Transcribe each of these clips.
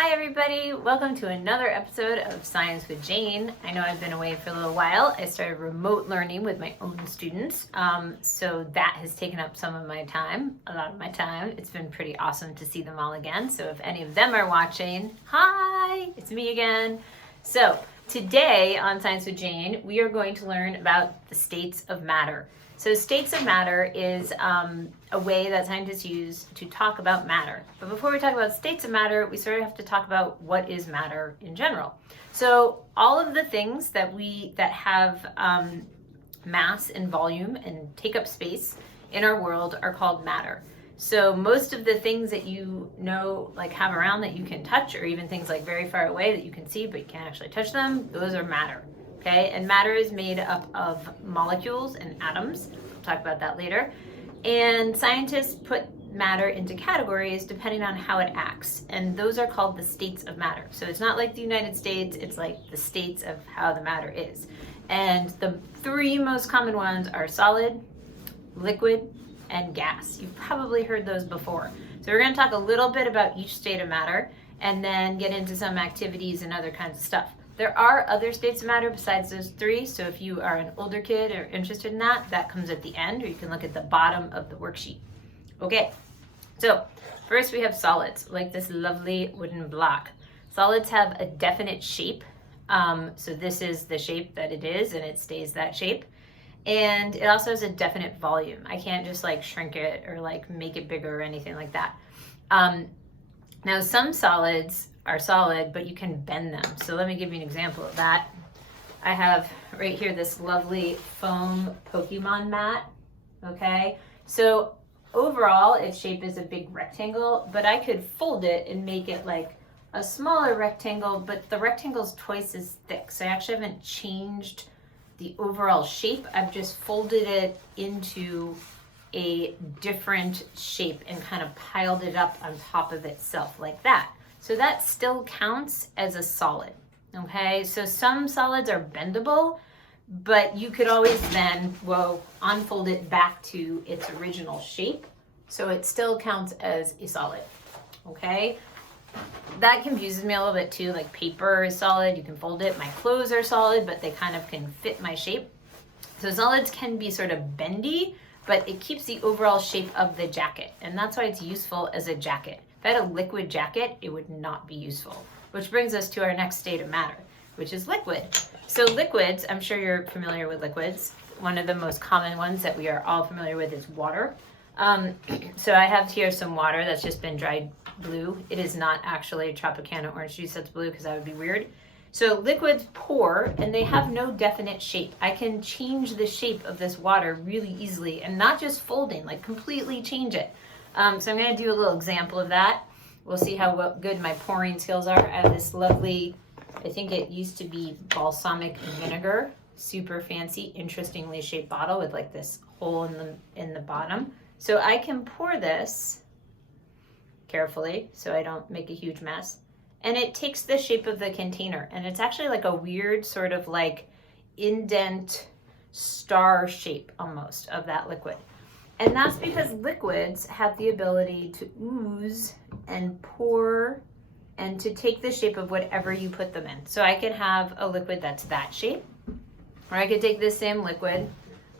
Hi everybody, welcome to another episode of Science with Jane. I know I've been away for a little while. I started remote learning with my own students, so that has taken up some of my time, a lot of my time. It's been pretty awesome to see them all again. So if any of them are watching, hi, it's me again. So today on Science with Jane, we are going to learn about the states of matter. So states of matter is a way that scientists use to talk about matter. But before we talk about states of matter, we sort of have to talk about what is matter in general. So all of the things that have mass and volume and take up space in our world are called matter. So most of the things that you know, like have around that you can touch, or even things like very far away that you can see but you can't actually touch them, those are matter. Okay, and matter is made up of molecules and atoms. We'll talk about that later. And scientists put matter into categories depending on how it acts. And those are called the states of matter. So it's not like the United States, it's like the states of how the matter is. And the three most common ones are solid, liquid, and gas. You've probably heard those before. So we're going to talk a little bit about each state of matter and then get into some activities and other kinds of stuff. There are other states of matter besides those three, so if you are an older kid or interested in that, that comes at the end, or you can look at the bottom of the worksheet. Okay, so first we have solids, like this lovely wooden block. Solids have a definite shape, so this is the shape that it is, and it stays that shape. And it also has a definite volume. I can't just like shrink it or like make it bigger or anything like that. Now some solids are solid, but you can bend them. So let me give you an example of that. I have right here this lovely foam Pokemon mat, okay? So overall, its shape is a big rectangle, but I could fold it and make it like a smaller rectangle, but the rectangle's twice as thick. So I actually haven't changed the overall shape. I've just folded it into a different shape and kind of piled it up on top of itself like that. So that still counts as a solid, okay? So some solids are bendable, but you could always then, unfold it back to its original shape. So it still counts as a solid, okay? That confuses me a little bit too, like paper is solid, you can fold it. My clothes are solid, but they kind of can fit my shape. So solids can be sort of bendy, but it keeps the overall shape of the jacket. And that's why it's useful as a jacket. If I had a liquid jacket, it would not be useful. Which brings us to our next state of matter, which is liquid. So liquids, I'm sure you're familiar with liquids. One of the most common ones that we are all familiar with is water. So I have here some water that's just been dried blue. It is not actually Tropicana orange juice that's blue because that would be weird. So liquids pour and they have no definite shape. I can change the shape of this water really easily and not just folding, like completely change it. So I'm going to do a little example of that. We'll see how good my pouring skills are. I have this lovely, I think it used to be balsamic vinegar, super fancy, interestingly shaped bottle with like this hole in the bottom. So I can pour this carefully so I don't make a huge mess. And it takes the shape of the container. And it's actually like a weird sort of like indent star shape almost of that liquid. And that's because liquids have the ability to ooze and pour and to take the shape of whatever you put them in. So I can have a liquid that's that shape, or I could take this same liquid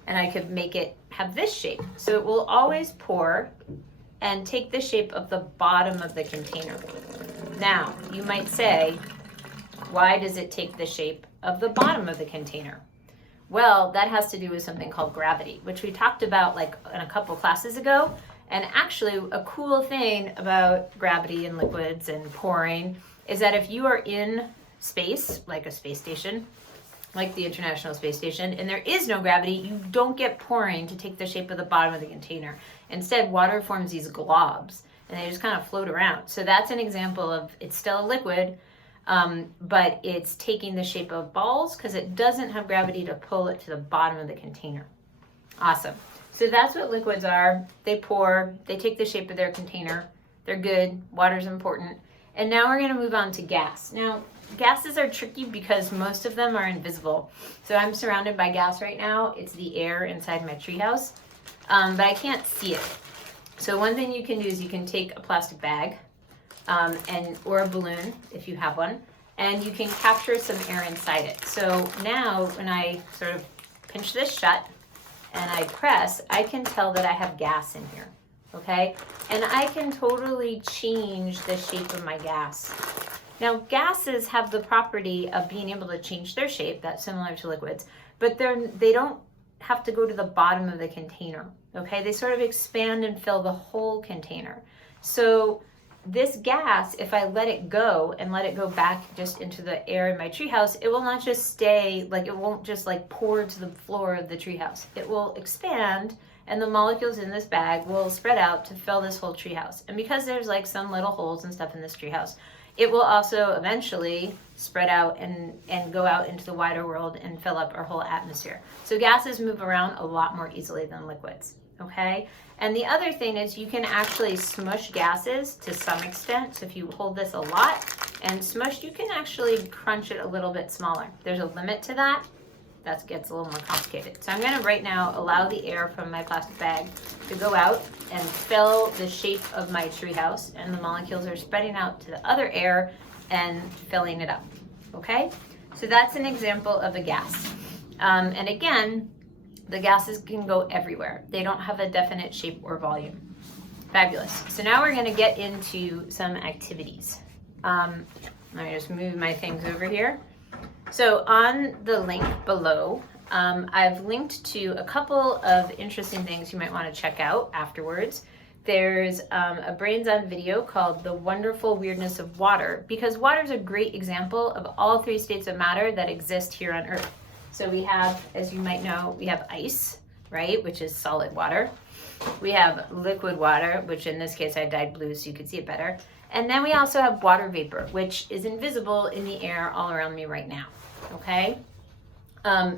and I could make it have this shape. So it will always pour and take the shape of the bottom of the container. Now, you might say, why does it take the shape of the bottom of the container? Well, that has to do with something called gravity, which we talked about like in a couple classes ago. And actually, a cool thing about gravity in liquids and pouring is that if you are in space, like a space station, like the International Space Station, and there is no gravity, you don't get pouring to take the shape of the bottom of the container. Instead, water forms these globs, and they just kind of float around. So that's an example of, it's still a liquid, but it's taking the shape of balls because it doesn't have gravity to pull it to the bottom of the container. Awesome. So that's what liquids are. They pour, they take the shape of their container. They're good. Water's important. And now we're going to move on to gas. Now, gases are tricky because most of them are invisible. So I'm surrounded by gas right now. It's the air inside my treehouse, but I can't see it. So one thing you can do is you can take a plastic bag, or a balloon if you have one, and you can capture some air inside it. So now when I sort of pinch this shut and I press, I can tell that I have gas in here, okay? And I can totally change the shape of my gas. Now, gases have the property of being able to change their shape. That's similar to liquids, but they don't have to go to the bottom of the container, okay? They sort of expand and fill the whole container. So this gas, if I let it go and let it go back just into the air in my treehouse, it will not just stay, like it won't just like pour to the floor of the treehouse. It will expand, and the molecules in this bag will spread out to fill this whole treehouse. And because there's like some little holes and stuff in this treehouse, it will also eventually spread out and go out into the wider world and fill up our whole atmosphere. So gases move around a lot more easily than liquids, okay? And the other thing is you can actually smush gases to some extent. So if you hold this a lot and smush, you can actually crunch it a little bit smaller. There's a limit to that. That gets a little more complicated. So I'm gonna right now allow the air from my plastic bag to go out and fill the shape of my treehouse, and the molecules are spreading out to the other air and filling it up, okay? So that's an example of a gas. And again, the gases can go everywhere. They don't have a definite shape or volume. Fabulous. So now we're gonna get into some activities. Let me just move my things over here. So on the link below, I've linked to a couple of interesting things you might want to check out afterwards. There's a Brains On video called The Wonderful Weirdness of Water, because water is a great example of all three states of matter that exist here on Earth. So we have, as you might know, we have ice, right, which is solid water. We have liquid water, which in this case I dyed blue so you could see it better. And then we also have water vapor, which is invisible in the air all around me right now, okay?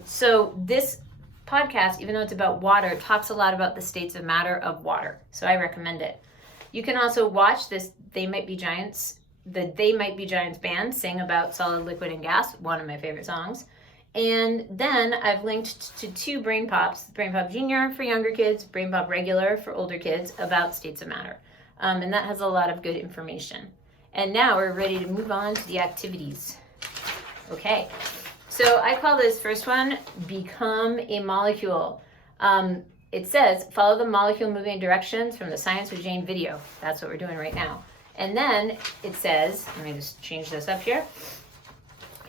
So this podcast, even though it's about water, talks a lot about the states of matter of water, so I recommend it. You can also watch this They Might Be Giants, the They Might Be Giants band sing about solid, liquid, and gas, one of my favorite songs. And then I've linked to two Brain Pops, Brain Pop Junior for younger kids, Brain Pop Regular for older kids, about states of matter. And that has a lot of good information. And now we're ready to move on to the activities. Okay, so I call this first one, Become a Molecule. It says, follow the molecule moving directions from the Science with Jane video. That's what we're doing right now. And then it says, let me just change this up here.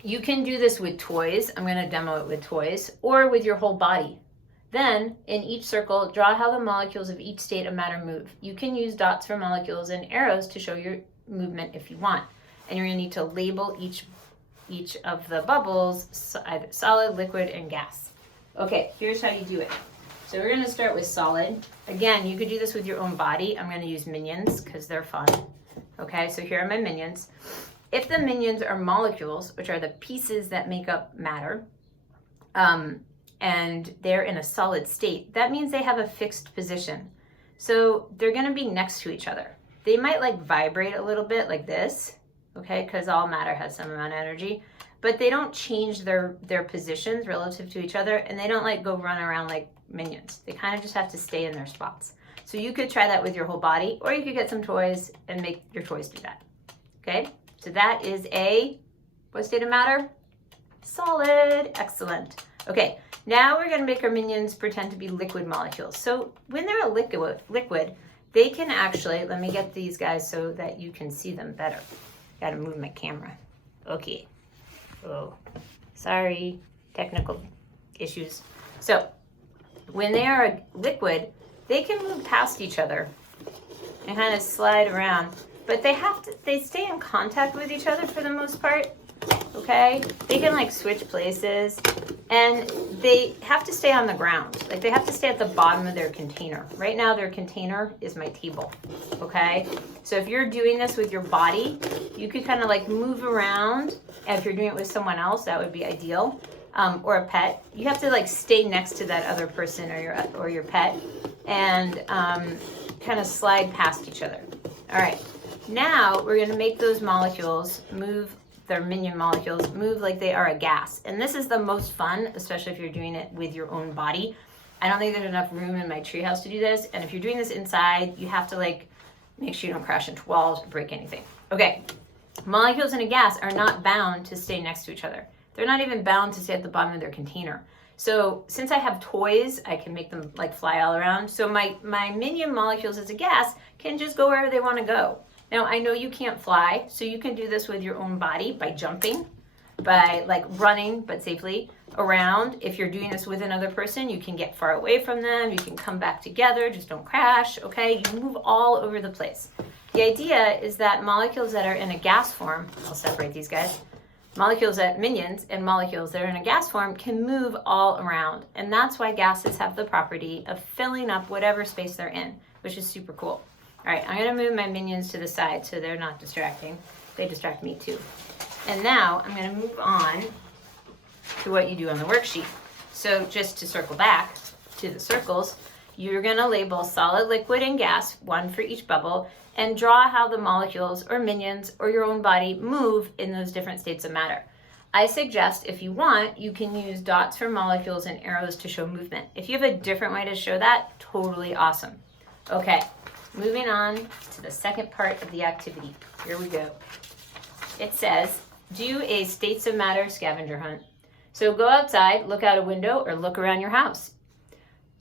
You can do this with toys. I'm gonna demo it with toys, or with your whole body. Then, in each circle, draw how the molecules of each state of matter move. You can use dots for molecules and arrows to show your movement if you want. And you're gonna need to label each of the bubbles, either solid, liquid, and gas. Okay, here's how you do it. So we're gonna start with solid. Again, you could do this with your own body. I'm gonna use minions because they're fun. Okay, so here are my minions. If the minions are molecules, which are the pieces that make up matter, and they're in a solid state, that means they have a fixed position. So they're gonna be next to each other. They might like vibrate a little bit like this, okay, because all matter has some amount of energy, but they don't change their positions relative to each other, and they don't like go run around like minions. They kind of just have to stay in their spots. So you could try that with your whole body, or you could get some toys and make your toys do that, okay? So that is what state of matter? Solid, excellent. Okay, now we're gonna make our minions pretend to be liquid molecules. So when they're a liquid, they can actually, let me get these guys so that you can see them better. Gotta move my camera. Okay. Oh, sorry, technical issues. So when they are a liquid, they can move past each other and kind of slide around, but they stay in contact with each other for the most part, okay? They can like switch places, and they have to stay on the ground. Like they have to stay at the bottom of their container. Right now their container is my table, okay? So if you're doing this with your body, you could kind of like move around. And if you're doing it with someone else, that would be ideal. Or a pet. You have to like stay next to that other person or your pet, and kind of slide past each other. All right, now we're gonna make those molecules move, their minion molecules move like they are a gas. And this is the most fun, especially if you're doing it with your own body. I don't think there's enough room in my treehouse to do this. And if you're doing this inside, you have to like Make sure you don't crash into walls or break anything. Okay, molecules in a gas are not bound to stay next to each other. They're not even bound to stay at the bottom of their container. So since I have toys, I can make them like fly all around. So my minion molecules as a gas can just go wherever they want to go. Now I know you can't fly, so you can do this with your own body by jumping, by like running, but safely around. If you're doing this with another person, you can get far away from them. You can come back together, just don't crash, okay? You move all over the place. The idea is that molecules that are in a gas form, I'll separate these guys, molecules that minions and molecules that are in a gas form can move all around. And that's why gases have the property of filling up whatever space they're in, which is super cool. All right, I'm gonna move my minions to the side so they're not distracting. They distract me too. And now I'm gonna move on to what you do on the worksheet. So just to circle back to the circles, you're gonna label solid, liquid, and gas, one for each bubble, and draw how the molecules or minions or your own body move in those different states of matter. I suggest if you want, you can use dots for molecules and arrows to show movement. If you have a different way to show that, totally awesome. Okay, moving on to the second part of the activity. Here we go. It says, do a states of matter scavenger hunt. So go outside, look out a window, or look around your house.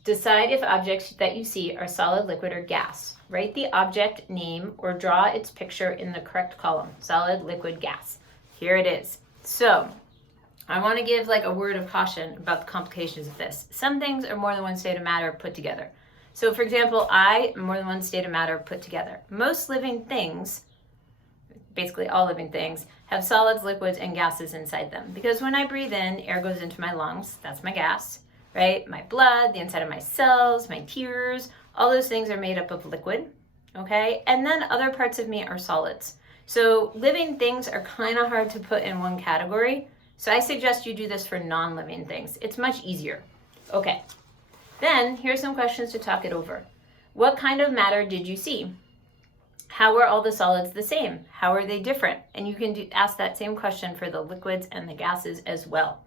Decide if objects that you see are solid, liquid, or gas. Write the object name or draw its picture in the correct column, solid, liquid, gas. Here it is. So I want to give like a word of caution about the complications of this. Some things are more than one state of matter put together. So for example, I am more than one state of matter put together. Most living things, basically all living things, have solids, liquids, and gases inside them. Because when I breathe in, air goes into my lungs, that's my gas, right? My blood, the inside of my cells, my tears, all those things are made up of liquid, okay? And then other parts of me are solids. So living things are kind of hard to put in one category. So I suggest you do this for non-living things. It's much easier. Okay, then here's some questions to talk it over. What kind of matter did you see? How are all the solids the same? How are they different? And you can ask that same question for the liquids and the gases as well.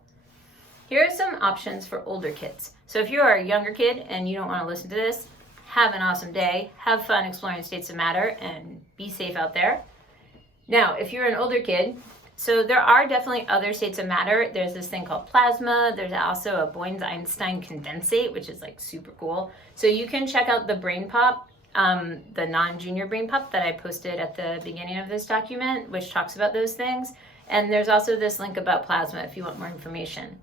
Here are some options for older kids. So if you're a younger kid and you don't want to listen to this, have an awesome day. Have fun exploring states of matter and be safe out there. Now, if you're an older kid, so there are definitely other states of matter. There's this thing called plasma. There's also a Bose-Einstein condensate, which is like super cool. So you can check out the Brain Pop, the non-junior Brain Pop that I posted at the beginning of this document, which talks about those things. And there's also this link about plasma if you want more information.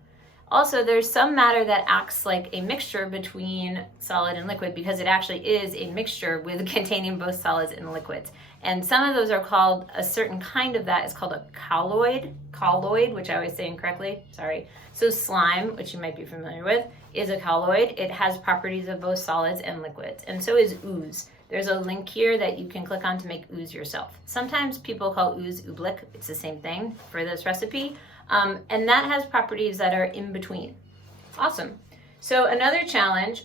Also, there's some matter that acts like a mixture between solid and liquid because it actually is a mixture with containing both solids and liquids. And some of those are called, a certain kind of that is called a colloid, which I always say incorrectly, sorry. So slime, which you might be familiar with, is a colloid. It has properties of both solids and liquids, and so is ooze. There's a link here that you can click on to make ooze yourself. Sometimes people call ooze oobleck. It's the same thing for this recipe. And that has properties that are in between. Awesome. So another challenge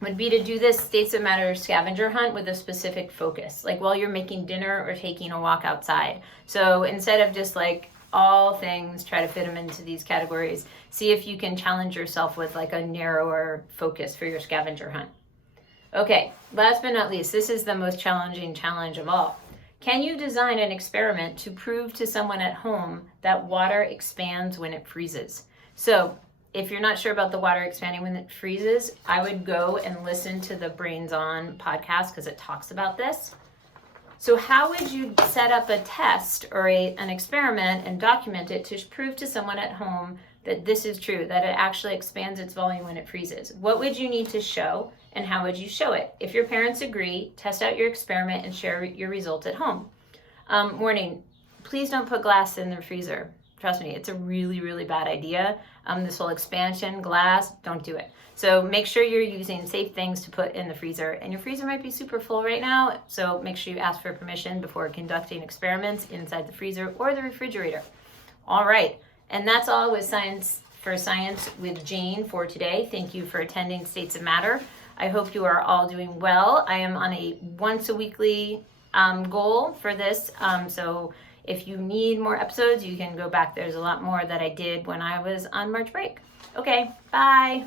would be to do this states of matter scavenger hunt with a specific focus, like while you're making dinner or taking a walk outside. So instead of just like all things, try to fit them into these categories, see if you can challenge yourself with like a narrower focus for your scavenger hunt. Okay, last but not least, this is the most challenging challenge of all. Can you design an experiment to prove to someone at home that water expands when it freezes? So if you're not sure about the water expanding when it freezes, I would go and listen to the Brains On podcast because it talks about this. So how would you set up a test or an experiment and document it to prove to someone at home that this is true, that it actually expands its volume when it freezes? What would you need to show, and how would you show it? If your parents agree, test out your experiment and share your results at home. Warning, please don't put glass in the freezer. Trust me, it's a really, really bad idea. This whole expansion, glass, don't do it. So make sure you're using safe things to put in the freezer. And your freezer might be super full right now, so make sure you ask for permission before conducting experiments inside the freezer or the refrigerator. All right, and that's all with Science with Jane for today. Thank you for attending States of Matter. I hope you are all doing well. I am on a once a weekly goal for this, so if you need more episodes, you can go back. There's a lot more that I did when I was on March break. Okay, bye.